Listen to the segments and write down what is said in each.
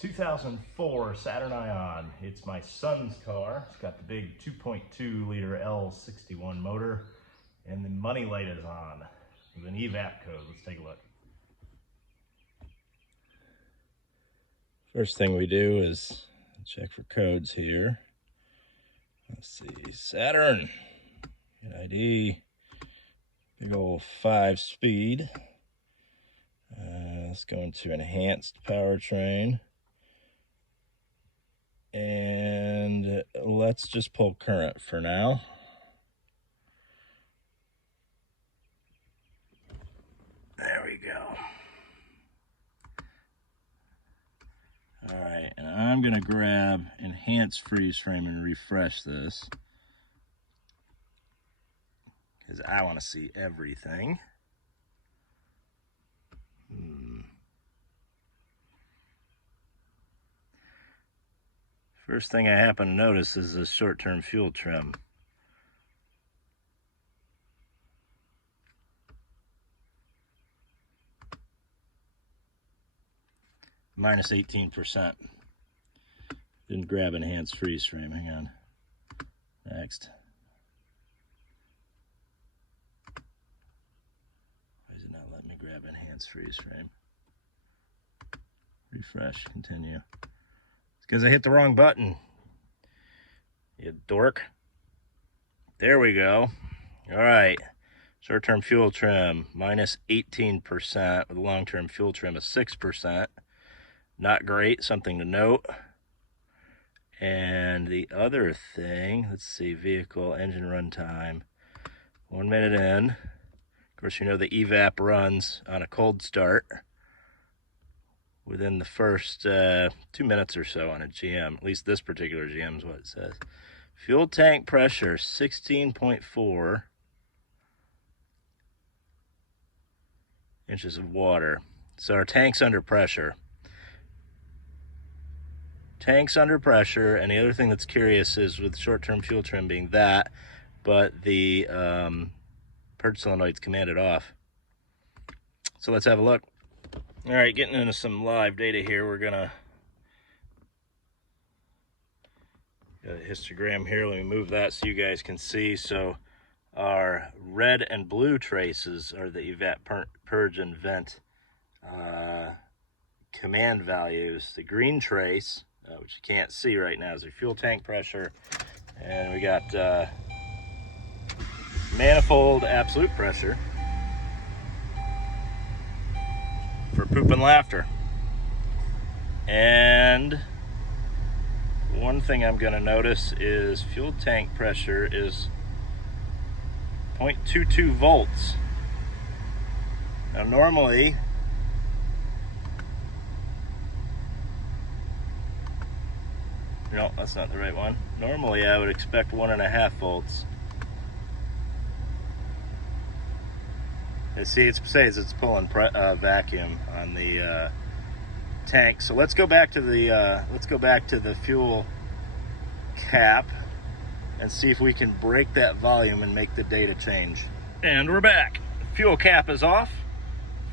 2004 Saturn Ion. It's my son's car. It's got the big 2.2 liter L61 motor, and the money light is on with an Evap code. Let's take a look. First thing we do is check for codes here. Let's see, Saturn, get ID, big old 5-speed. Let's go into enhanced powertrain. And let's just pull current for now. There we go. All right, and I'm gonna grab enhanced freeze frame and refresh this because I want to see everything. First thing I happen to notice is the short-term fuel trim. Minus 18%. Didn't grab enhanced freeze frame. Hang on. Next. Why is it not letting me grab enhanced freeze frame? Refresh. Continue. Because I hit the wrong button, you dork. There we go. All right, short-term fuel trim, minus 18%, with long-term fuel trim of 6%. Not great, something to note. And the other thing, let's see, vehicle engine runtime, 1 minute in. Of course, you know the Evap runs on a cold start within the first 2 minutes or so on a GM. At least this particular GM is what it says. Fuel tank pressure, 16.4 inches of water. So our tank's under pressure. Tank's under pressure, and the other thing that's curious is with short-term fuel trim being that, but the purge solenoid's commanded off. So let's have a look. All right, getting into some live data here. We're gonna got a histogram here. Let me move that so you guys can see. So our red and blue traces are the Evap purge and vent command values. The green trace, which you can't see right now, is the fuel tank pressure, and we got manifold absolute pressure for poop and laughter. And one thing I'm going to notice is fuel tank pressure is 0.22 volts. Now normally, no, that's not the right one. Normally I would expect 1.5 volts. See, it says it's pulling vacuum on the tank. So let's go back to the fuel cap and see if we can break that volume and make the data change. And we're back. Fuel cap is off.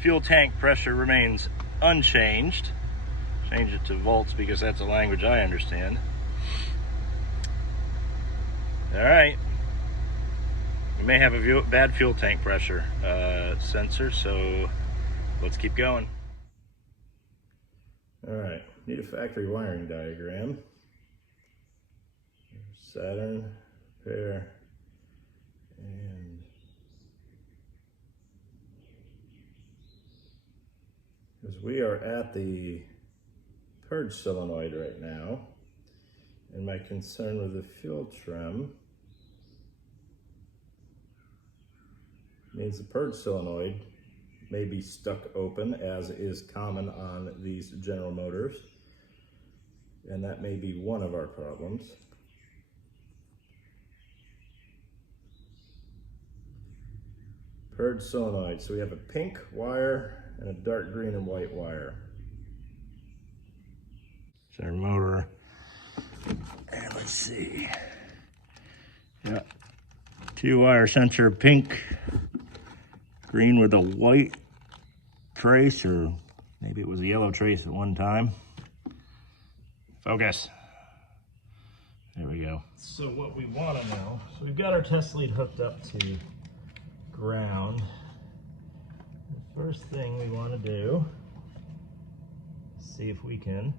Fuel tank pressure remains unchanged. Change it to volts because that's a language I understand. All right. We may have a bad fuel tank pressure sensor, so let's keep going. All right, need a factory wiring diagram. Saturn, pair, and because we are at the purge solenoid right now, and my concern with the fuel trim means the purge solenoid may be stuck open, as is common on these General Motors, and that may be one of our problems. Purge solenoid, so we have a pink wire and a dark green and white wire. It's our motor, and let's see, yeah, 2-wire sensor, pink, green with a white trace, or maybe it was a yellow trace at one time. Focus. There we go. So what we want to know, so we've got our test lead hooked up to ground. The first thing we want to do is see if we can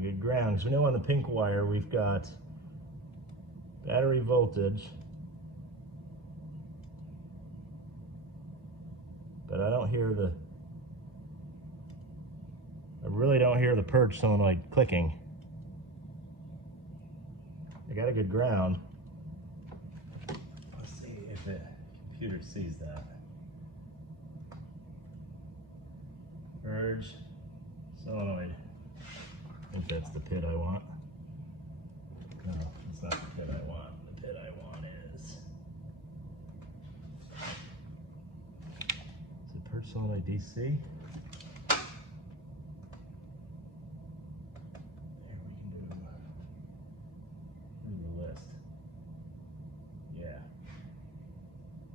get ground, because we know on the pink wire we've got battery voltage, but I really don't hear the purge solenoid clicking. I got a good ground. Let's see if the computer sees that. Purge solenoid. I think that's the pit I want. No, it's not the pit I want. The pit I want is it purge solenoid DC? There we can do the list. Yeah.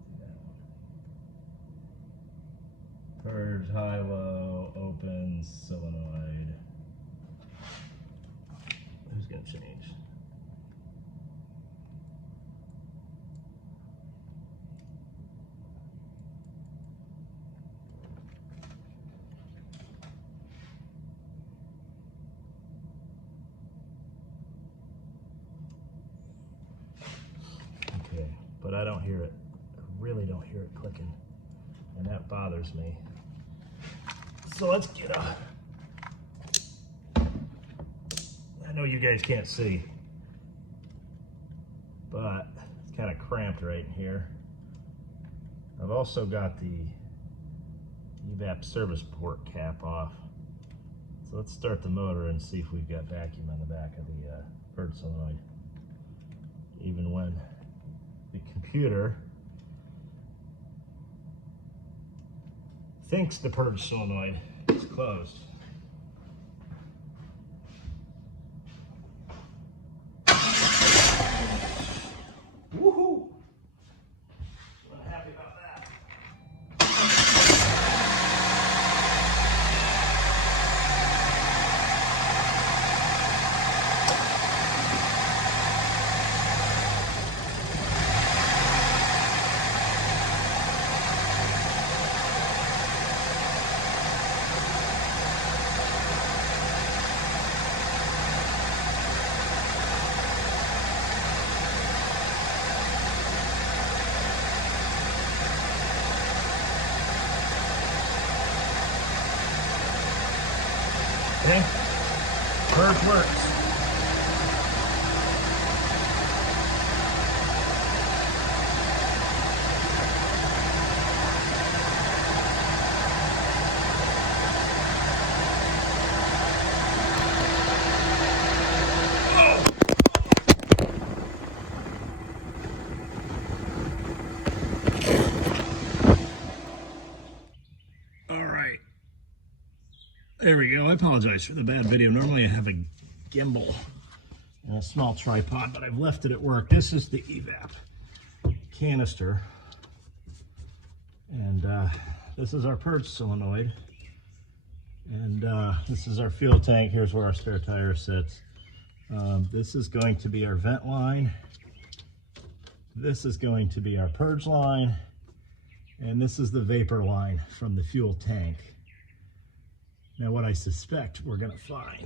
Do that one. Purge, high-low, open, solenoid. Who's gonna change? Okay, but I don't hear it. I really don't hear it clicking, and that bothers me. So let's get a. I know you guys can't see, but it's kind of cramped right in here. I've also got the Evap service port cap off. So let's start the motor and see if we've got vacuum on the back of the purge solenoid. Even when the computer thinks the purge solenoid is closed. Woohoo! I'm happy about that. Okay, purge works. There we go. I apologize for the bad video. Normally I have a gimbal and a small tripod, but I've left it at work. This is the Evap Canister, and this is our purge solenoid, and this is our fuel tank. Here's where our spare tire sits. This is going to be our vent line. This is going to be our purge line, and this is the vapor line from the fuel tank. Now, what I suspect we're going to find,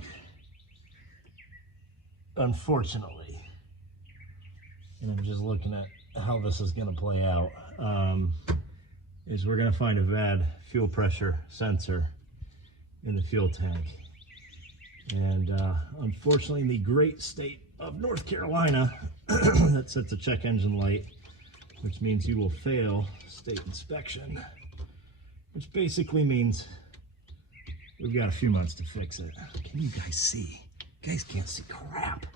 unfortunately, and I'm just looking at how this is going to play out, is we're going to find a bad fuel pressure sensor in the fuel tank. And unfortunately, in the great state of North Carolina, that sets a check engine light, which means you will fail state inspection, which basically means we've got a few months to fix it. Can you guys see? You guys can't see crap.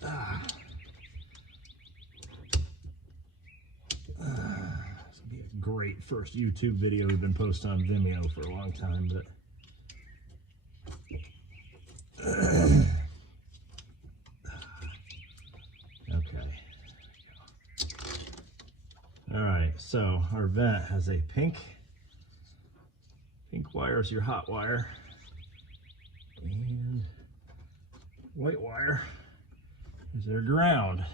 This will be a great first YouTube video we've been posting on Vimeo for a long time, but okay. All right, so our vent has a pink wire is your hot wire, and white wire is their ground.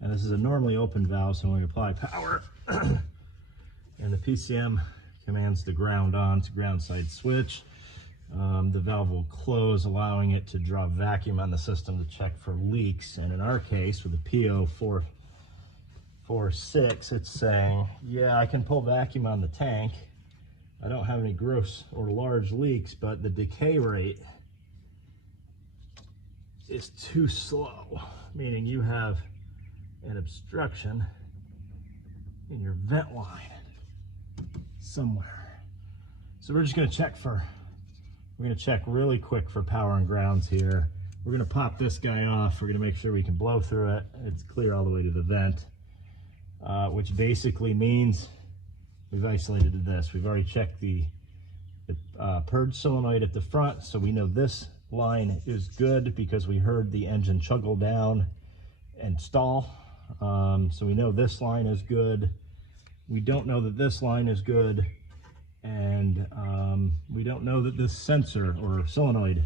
And this is a normally open valve, so when we apply power, and the PCM commands the ground on, it's a ground side switch, the valve will close, allowing it to draw vacuum on the system to check for leaks. And in our case, with the P0446, it's saying, yeah, I can pull vacuum on the tank. I don't have any gross or large leaks, but the decay rate is too slow, meaning you have an obstruction in your vent line somewhere. So we're just going to check really quick for power and grounds here. We're going to pop this guy off. We're going to make sure we can blow through it. It's clear all the way to the vent, which basically means we've isolated this. We've already checked the purge solenoid at the front, so we know this line is good because we heard the engine chuggle down and stall. So we know this line is good. We don't know that this line is good, and we don't know that this sensor or solenoid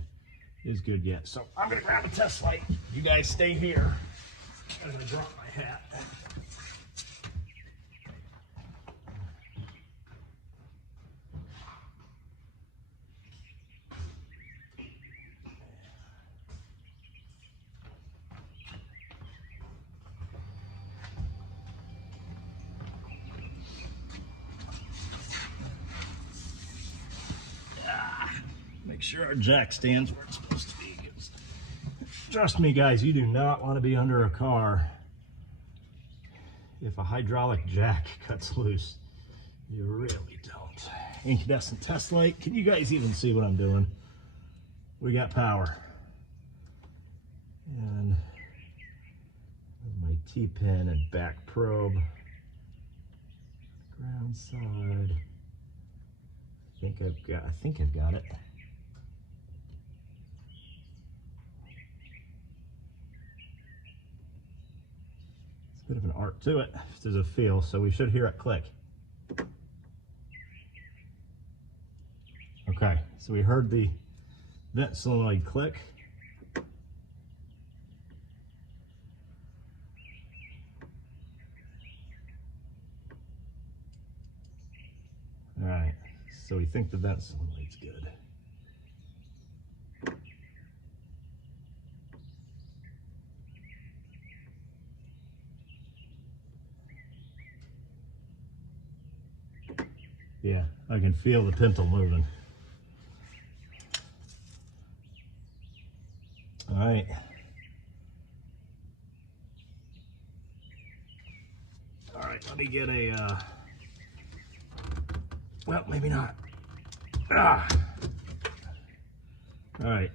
is good yet. So I'm gonna grab a test light. You guys stay here. I'm gonna drop my hat. Make sure our jack stands where it's supposed to be. Trust me, guys, you do not want to be under a car if a hydraulic jack cuts loose. You really don't. Incandescent test light. Can you guys even see what I'm doing? We got power. And my T-pin and back probe. Ground side. I think I've got it. Bit of an art to it. There's a feel, so we should hear it click. Okay, so we heard the vent solenoid click. All right, so we think the vent solenoid's good. Yeah, I can feel the pintle moving. All right. All right, let me get a, well, maybe not. Ah. All right,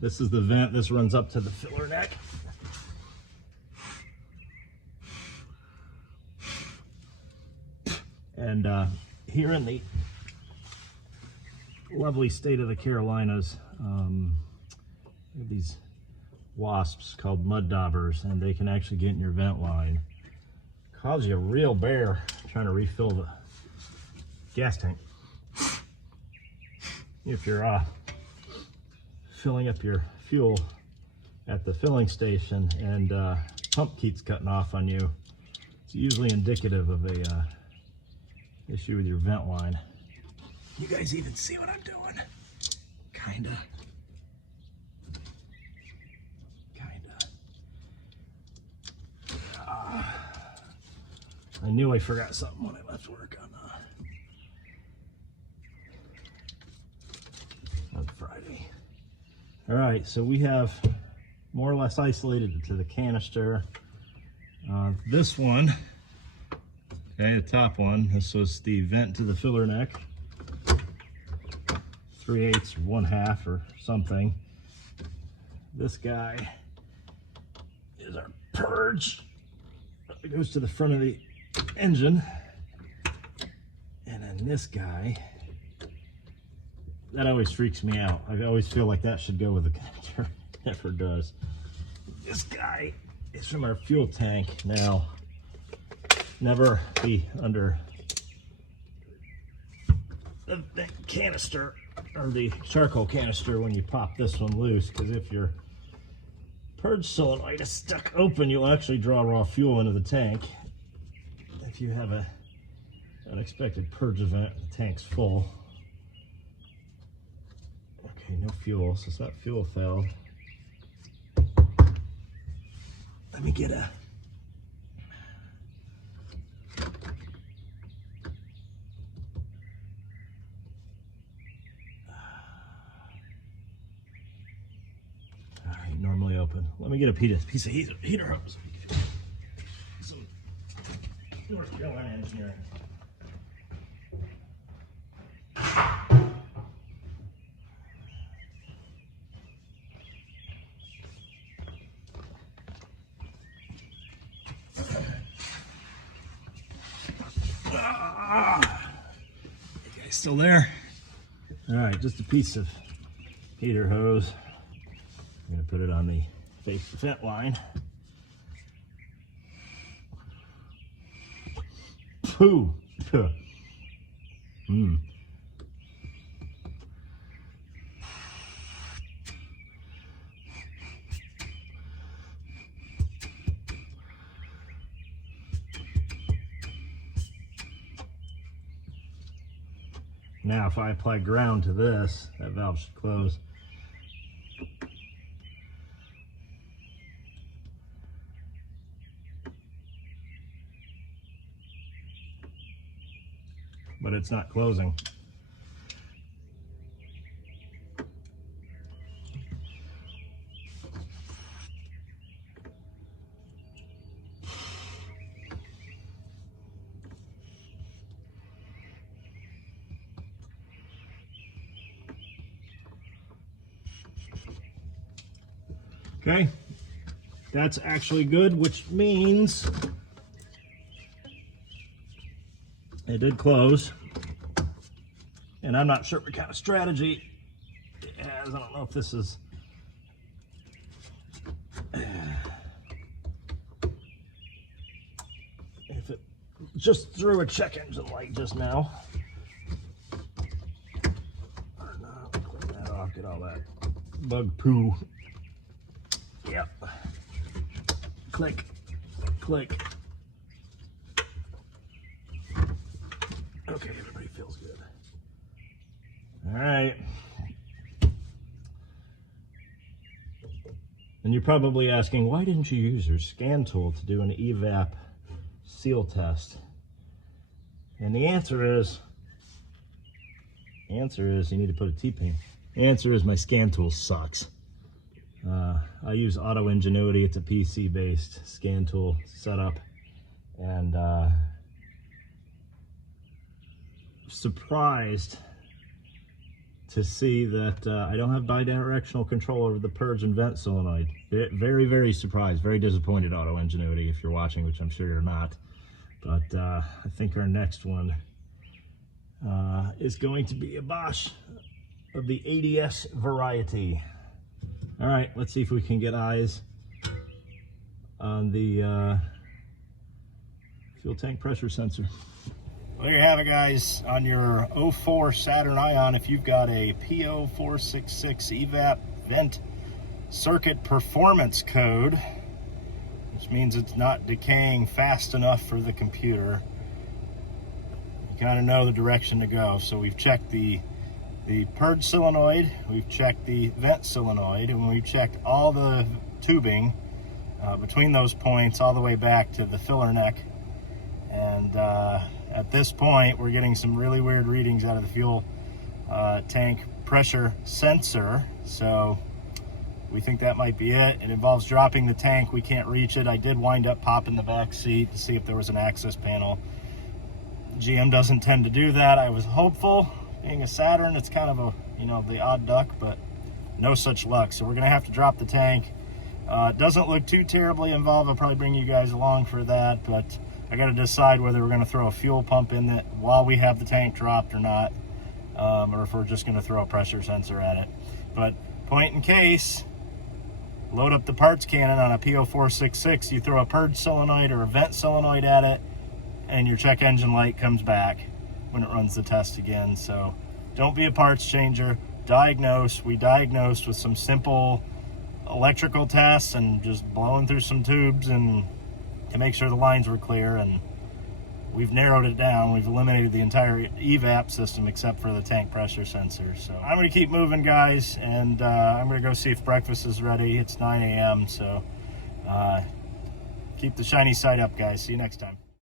this is the vent. This runs up to the filler neck. And here in the lovely state of the Carolinas, these wasps called mud daubers, and they can actually get in your vent line. Cause you a real bear trying to refill the gas tank. If you're filling up your fuel at the filling station and pump keeps cutting off on you, it's usually indicative of a issue with your vent line. You guys even see what I'm doing? Kinda. I knew I forgot something when I left work on Friday. All right, so we have more or less isolated to the canister. This one, okay, the top one, this was the vent to the filler neck. 3/8 or 1/2 or something. This guy is our purge. It goes to the front of the engine. And then this guy, that always freaks me out. I always feel like that should go with the connector. It never does. This guy is from our fuel tank. Now, never be under the canister, or the charcoal canister, when you pop this one loose, because if your purge solenoid is stuck open, you'll actually draw raw fuel into the tank. If you have a unexpected purge event, the tank's full. Okay, no fuel, so it's not fuel filled. Let me get a normally open. Let me get a piece of heater hose. Some North Carolina engineering. You guys still there? All right, just a piece of heater hose. I'm going to put it on the face vent line. Pooh. Now, if I apply ground to this, that valve should close. But it's not closing. Okay, that's actually good, which means it did close. And I'm not sure what kind of strategy it has. I don't know if this is if it just threw a check engine light just now. Or not. Clean that off, get all that bug poo. Yep. Click, click. Okay, everybody feels good. All right. And you're probably asking, why didn't you use your scan tool to do an evap seal test? And the answer is you need to put a T-pin. The answer is my scan tool sucks. I use Auto Ingenuity. It's a PC-based scan tool setup, and surprised to see that I don't have bidirectional control over the purge and vent solenoid. Very, very surprised, very disappointed, Auto Ingenuity, if you're watching, which I'm sure you're not. But I think our next one is going to be a Bosch of the ADS variety. All right, let's see if we can get eyes on the fuel tank pressure sensor. Well, there you have it, guys. On your 04 Saturn Ion, if you've got a P0446 Evap vent circuit performance code, which means it's not decaying fast enough for the computer, you kind of know the direction to go. So we've checked the purge solenoid, we've checked the vent solenoid, and we've checked all the tubing between those points all the way back to the filler neck. And at this point, we're getting some really weird readings out of the fuel tank pressure sensor. So we think that might be it. It involves dropping the tank. We can't reach it. I did wind up popping the back seat to see if there was an access panel. GM doesn't tend to do that. I was hopeful. Being a Saturn, it's kind of a, the odd duck, but no such luck. So we're gonna have to drop the tank. It doesn't look too terribly involved. I'll probably bring you guys along for that, but I got to decide whether we're going to throw a fuel pump in it while we have the tank dropped or not, or if we're just going to throw a pressure sensor at it. But point in case, load up the parts cannon on a P0446, you throw a purge solenoid or a vent solenoid at it, and your check engine light comes back. when it runs the test again. So don't be a parts changer. Diagnose. We diagnosed with some simple electrical tests and just blowing through some tubes and to make sure the lines were clear, and we've narrowed it down. We've eliminated the entire evap system except for the tank pressure sensor. So I'm going to keep moving, guys, and I'm going to go see if breakfast is ready. It's 9 a.m., so keep the shiny side up, guys. See you next time.